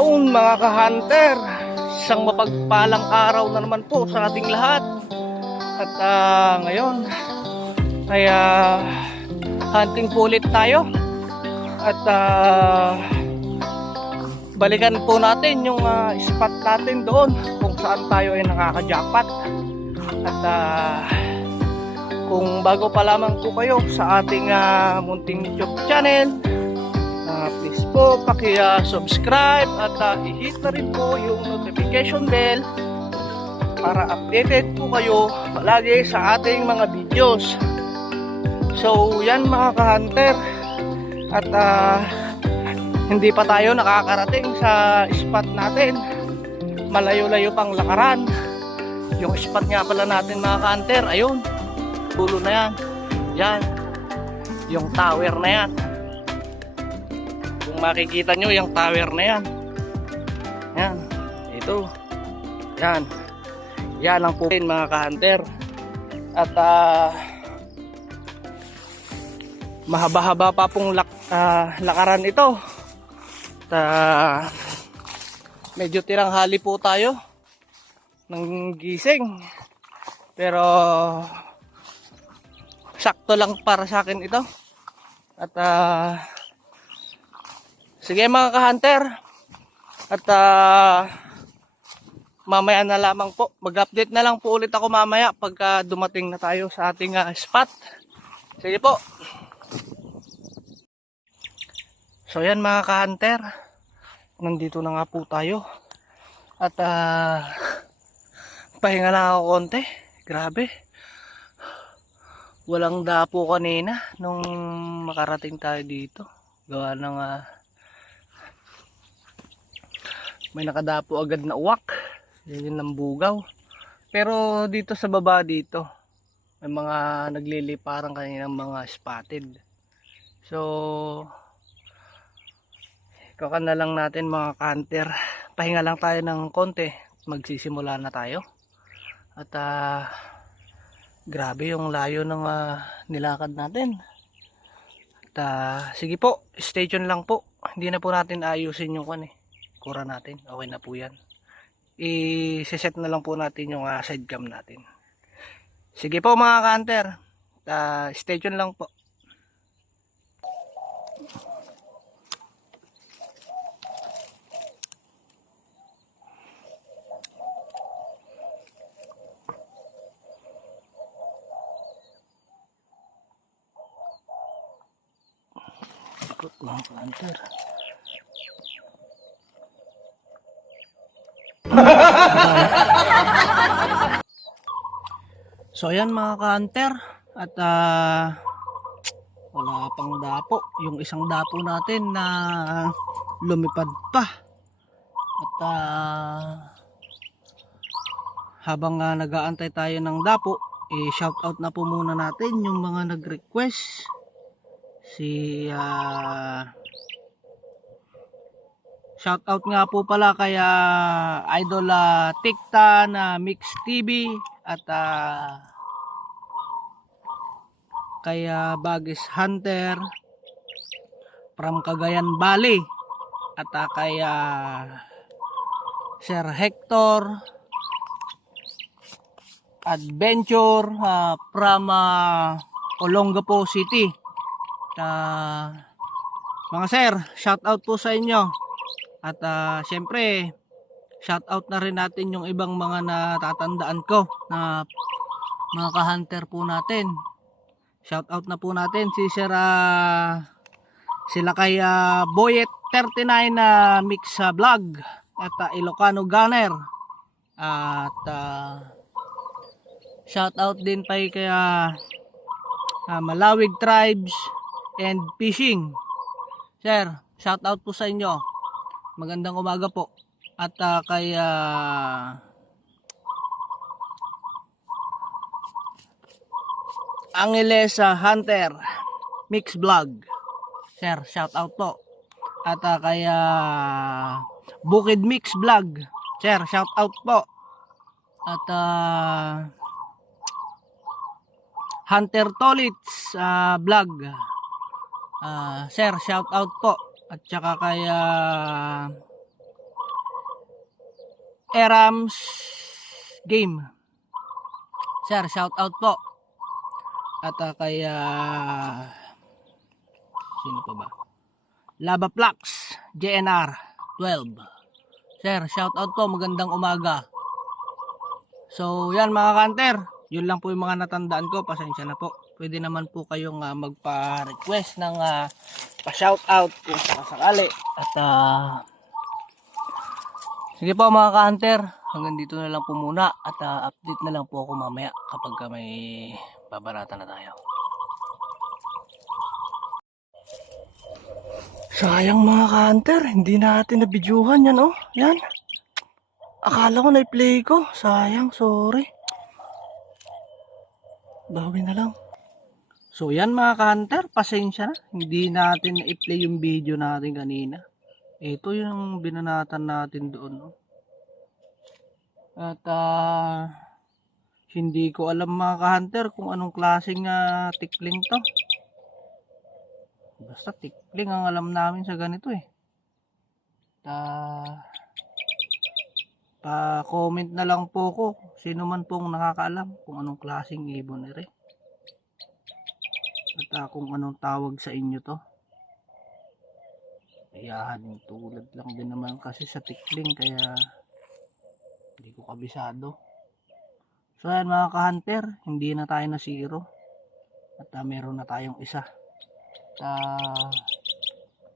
Ayun mga ka-hunter, isang mapagpalang araw na naman po sa ating lahat. At ngayon ay hunting po ulit tayo. At balikan po natin yung spot natin doon kung saan tayo ay nakaka-jackpot. At kung bago pa lamang po kayo sa ating munting YouTube channel, please po paki-subscribe at i-hit na rin po yung notification bell para updated po kayo palagi sa ating mga videos. So yan mga ka-hunter, at hindi pa tayo nakakarating sa spot natin, malayo-layo pang lakaran. Yung spot nga pala natin mga ka-hunter, ayun, dulo na yan, yan yung tower na yan. Kung makikita nyo yung tower na yan, yan, ito, yan, yan ang po mga ka-hunter. At mahaba-haba pa pong lakaran ito. At medyo tiranghali po tayo ng gising, pero sakto lang para sa akin ito. At sige mga ka-hunter, at mamaya na lamang po, mag-update na lang po ulit ako mamaya pagka dumating na tayo sa ating spot. Sige po. So yan mga ka-hunter, nandito na nga po tayo. At pahinga lang ako konti. Grabe, walang dapo kanina nung makarating tayo dito. Gawa ng may nakadapo agad na uwak, yun ng bugaw. Pero dito sa baba dito may mga nagliliparang kaninang mga spotted. So kakan na lang natin mga ka-hunter, pahinga lang tayo ng konti, magsisimula na tayo. At grabe yung layo ng nilakad natin. At sige po, stay tuned lang po. Hindi na po natin ayusin yung kura natin, okay na po yan. I-set na lang po natin yung side cam natin. Sige po mga ka-hunter, stay tuned lang po. Ikot mga ka-hunter. So yan mga ka-hunter, at wala pang dapo. Yung isang dapo natin na lumipad pa. At habang nag-aantay tayo ng dapo, shoutout na po muna natin yung mga nag-request. Si shoutout nga po pala kay Idol Tikta na Mix TV, at kay Bagis Hunter from Cagayan Valley, at kay Sir Hector Adventure from Olongapo City. Mga sir, shoutout po sa inyo. At syempre shoutout na rin natin yung ibang mga natatandaan ko na mga ka-hunter po natin. Shoutout na po natin si Sir sila kay Boyet 39 na Mix Vlog, at Ilocano Gunner. At shoutout din pa kay Malawig Tribes and Fishing. Sir, shoutout po sa inyo. Magandang umaga po. At kay Angeles Hunter Mix Vlog, sir, shoutout po. At kay Bukid Mix Vlog, sir, shoutout po. At Hunter Tolits Vlog, sir, shout out po. At saka kay Erams Game. Sir, shout out po. At kay sino pa ba? Lava Plax JNR 12. Sir, shout out po, magandang umaga. So yan mga kanter, yun lang po yung mga natandaan ko, pasensya na po. Pwede naman po kayong magpa-request ng pa-shout out kung sakali. At sige po mga ka-hunter, hanggang dito na lang po muna. At update na lang po ako mamaya kapag may babarata na tayo. Sayang mga ka-hunter, hindi natin nabidyuhan yan oh. Yan. Akala ko na-play ko. Sayang, sorry. Bawi na lang. So yan mga ka-hunter, pasensya na. Hindi natin na-play yung video natin kanina. Ito yung binanatan natin doon. No? At hindi ko alam mga ka-hunter kung anong klaseng tikling to. Basta tikling ang alam namin sa ganito eh. Pa-comment na lang po ko sino man pong nakakaalam kung anong klaseng ibon ere. At kung anong tawag sa inyo to. Ayan, tulad lang din naman kasi sa tikling kaya hindi ko kabisado. So ayan mga ka-hunter, hindi na tayo na zero. At meron na tayong isa.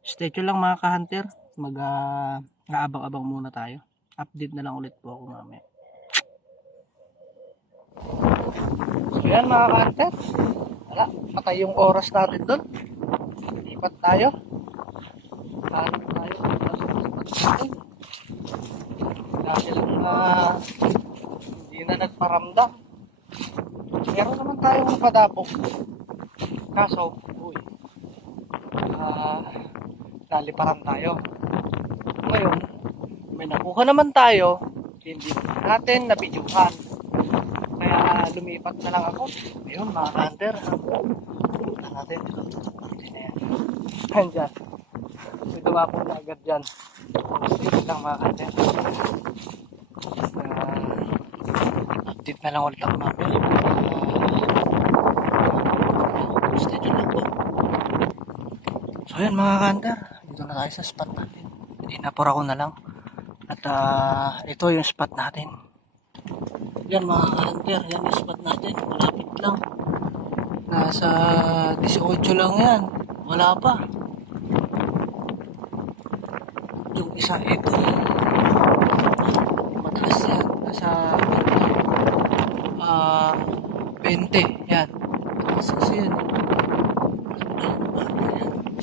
Stay tuned lang mga ka-hunter. Mag-aabang-abang muna tayo. Update na lang ulit po ako mamaya. So yan mga ka-hunter. Wala, patay yung oras natin doon. Lipat tayo. Hanap tayo. Dahil hindi na nagparamdam. Meron naman tayong padapok. Kaso, naliparan tayo. Ngayon, may nakuha naman tayo, hindi natin nabidyuhan. Kaya lumipat na lang ako. Ayun mga hunter, punta natin. Ayan dyan. May dumapon na agad dyan. Dito lang mga hunter. Update na lang ulit ako mamaya. Stay tuned lang po. So ayan mga hunter, dito na tayo sa spot natin. Inapor ako na lang. At ito yung spot natin. Yan mga hunter, yan yung spot natin. Malapit lang. Nasa 18 lang yan. Wala pa. Yung isa ito. Mataas yan. Nasa 20. Yan. Mataas kasi yan.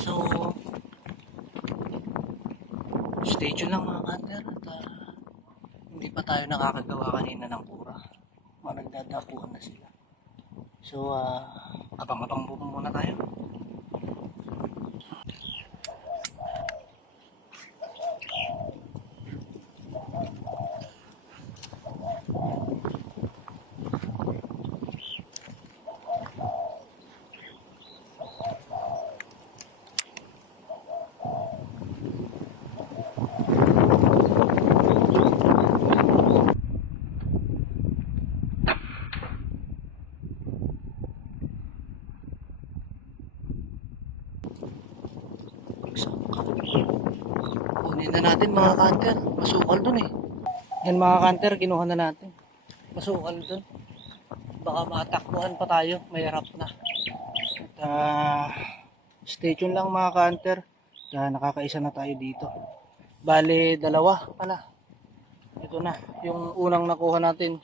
So stay tuned lang mga hunter. At hindi pa tayo nakakagawa kanina ng pura. Nagdadapuan na sila. So abang-abang po muna tayo. Kunin na natin mga hunter. Masukal dun eh. Yan mga hunter, kinuha na natin. Masukal dun. Baka matakbuhan pa tayo. Mahirap na. At stay tuned lang mga hunter. Nakakaisa na tayo dito. Bale, dalawa pala. Ito na. Yung unang nakuha natin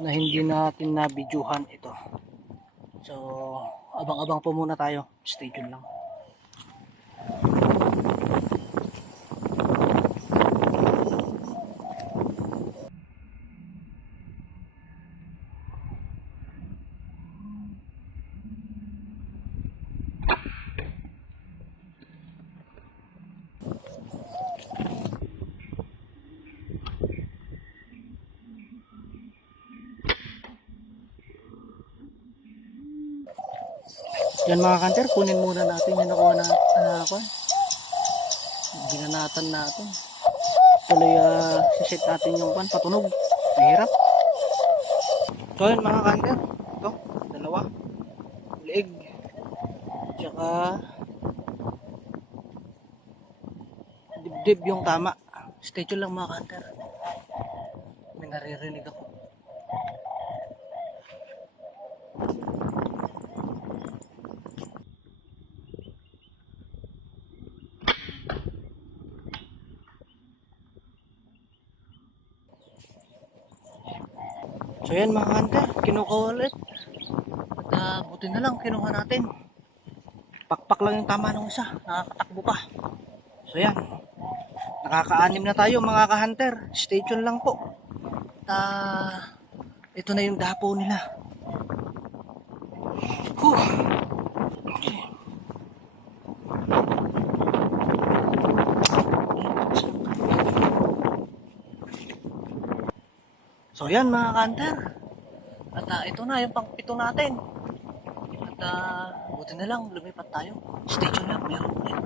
na hindi natin nabidyuhan ito. So, abang-abang po muna tayo. Stay tuned lang. Yan mga kanter, kunin muna natin yung nakuha na binanatan natin. Tuloy sisit natin yung patunog. Mahirap. So yun mga kanter. Ito, dalawa. Leeg. Tsaka dibdib yung tama. Stay tuned lang mga kanter. May naririnig ako. So yan mga kanter, kinukuha ulit. At buti na lang kinuha natin. Pakpak lang yung tama ng isa, nakakatakbo pa. So yan, nakaka-anim na tayo mga ka-hunter. Stay tuned lang po. At ito na yung dapo nila. Okay. So yan mga ka-hunter. At ito na yung pang-pito natin. At buti na lang lumipat tayo. Stay tuned lang, meron ulit.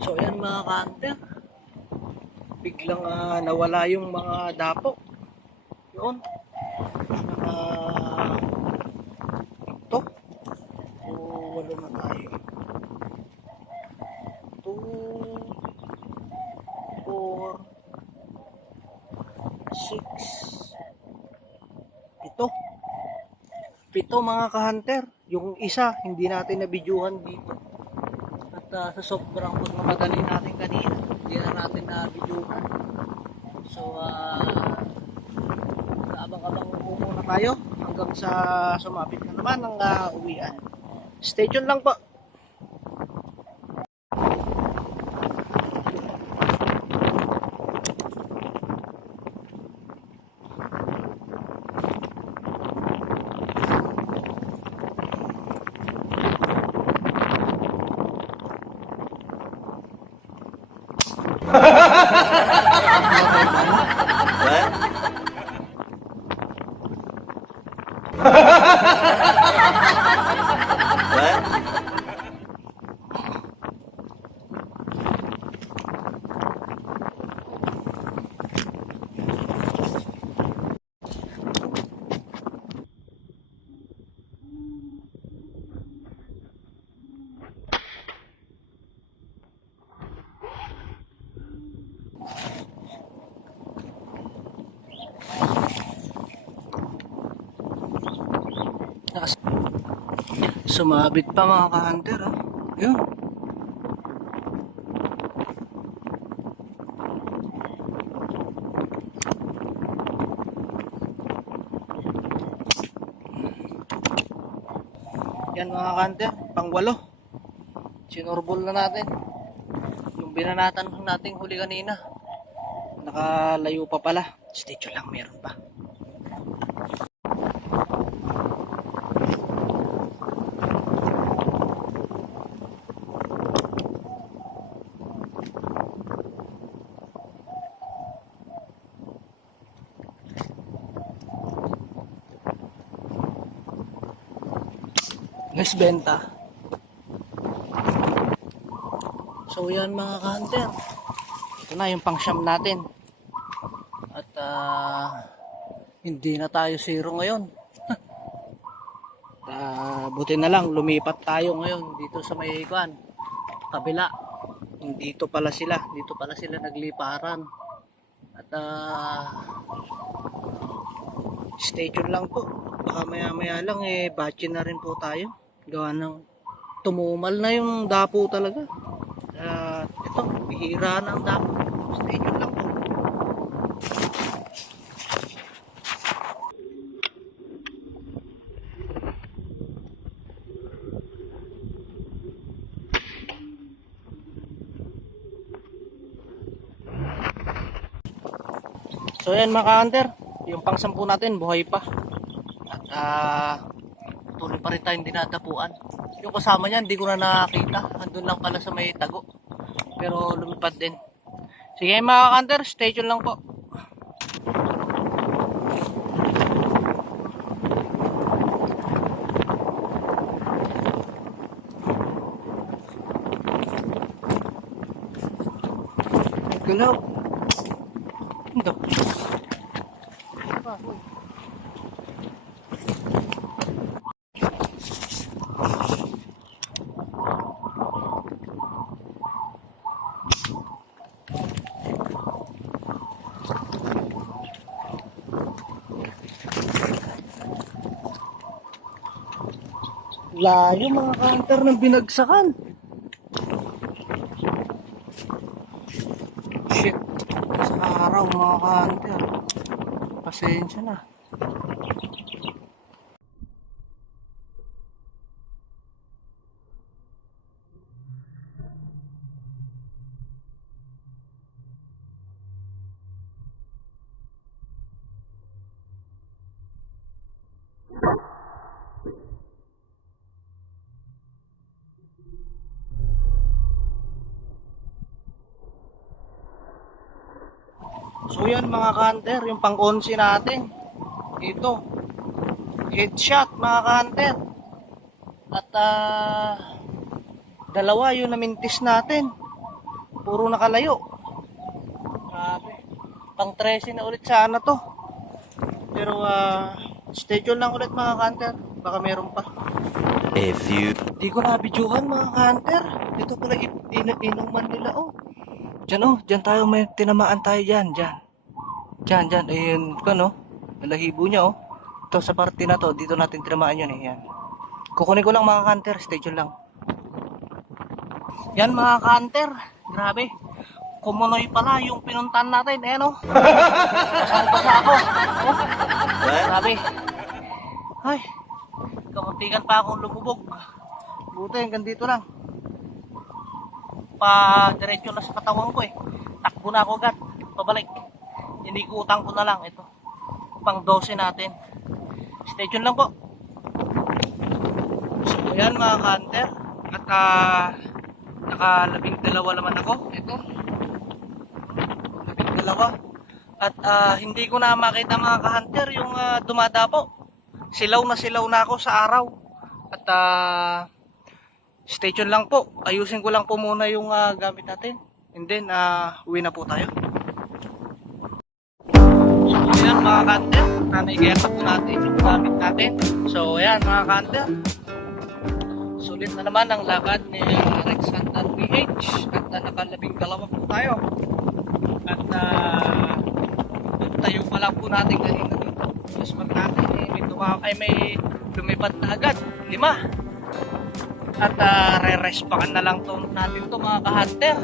So yan mga ka-hunter. Biglang nawala yung mga dapo. Yun. Ito. So wala na tayo. 2, 4, 6, ito. Pito mga ka-hunter. Yung isa, hindi natin nabidyuhan dito. At sa sobrang pagmamadali natin kanina, hindi na natin nabidyuhan. So, abang-abang muna tayo hanggang sa sumapit na naman ang uwian. Stay tuned lang po. Sumabit pa mga ka-hunter, oh. Yun. Yan mga ka-hunter, pang-walo. Sinurbol na natin. Yung binanatan nating huli kanina. Nakalayo pa pala. Stay tuned lang, meron pa. Next benta. So yan mga ka-hunter. Ito na yung pang-siyam natin. At hindi na tayo zero ngayon. Buti na lang lumipat tayo ngayon dito sa may kabila. Dito pala sila nagliparan. At stay tuned lang po. Baka maya lang batch na rin po tayo. Gawa ng tumumal na yung dapo talaga. Ito, bihira na ang dapo. Stay tuned lang po. So yan mga ka-hunter, yung pang-10 natin buhay pa. At tuloy pa rin tayong dinadapuan. Yung kasama niya hindi ko na nakakita. Andun lang pala sa may tago. Pero lumipad din. Sige mga ka-hunter, stay tuned lang po. galaw. Hindi. Layo mga ka-hunter ng binagsakan. Shit. Sa araw mga ka-hunter. Pasensya na. So yan mga ka-hunter, yung pang-11 natin. Ito. Headshot mga ka-hunter. At dalawa yung namintis natin. Puro nakalayo. Grabe. Pang-13 na ulit sana to. Pero stay tuned lang ulit mga ka-hunter. Baka meron pa. Di ko na-videohan mga ka-hunter. Dito pala inuman nila oh. Diyan tayo may tinamaan tayo dyan. Diyan. Ayun ko no. Nalahibo niya oh. Ito sa parte na to. Dito natin tinamaan yun eh. Yan. Kukunin ko lang mga ka-hunter. Stay tuned lang. Yan mga ka-hunter. Grabe. Kumunoy pala yung pinuntan natin. Ayan oh. Basa ako. Oh. Grabe. Ay. Kamatigan pa akong lumubog. Buti hanggang dito lang. Pa-diretso na sa katawan ko eh. Takbo na ako agad. Pabalik. Inikutan ko na lang ito. Pang 12 natin. Stay tuned lang po. So yan mga ka-hunter. At naka-12 naman ako. Ito. 12. At hindi ko na makita mga ka-hunter yung dumadapo. Silaw na ako sa araw. At stay tuned lang po. Ayusin ko lang po muna yung gamit natin. And then uwi na po tayo. So ayan mga ka-hunter. Nanay-geta po natin yung gamit natin. So ayan mga ka-hunter. Sulit na naman ang lakad ni Rex Hunter PH. At naka-12 po tayo. At tayo pa lang po natin kanina dito. Just pag natin may lumipad na agad. 5. At re-respakan na lang natin to mga ka-hunter.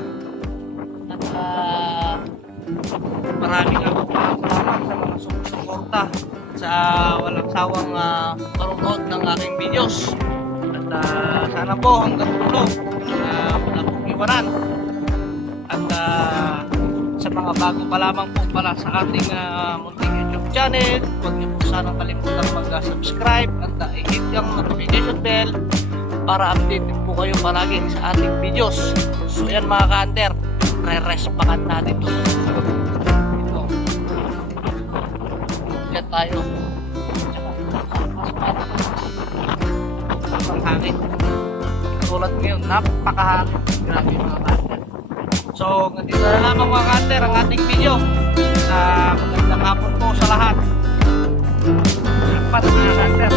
At maraming salamat sa mga sumusuporta sa walang sawang panunood ng aking videos. At sana po hanggang dulo wala pong iwanan. At sa mga bago pa lamang po pala sa ating munting YouTube channel, huwag niyo po sanang kalimutan mag-subscribe at i-hit yung notification bell para updated po kayo palagi sa ating videos. So yan mga ka-hunter, re-respakan natin ito. Ito. Yan tayo. Ang hangin. Tulad ngayon, napakahangin. Grabe mga ka-hunter. So, ganito na lamang mga ka-hunter ang ating video. Sa magandang hapon po sa lahat. Lipat mga ka-hunter.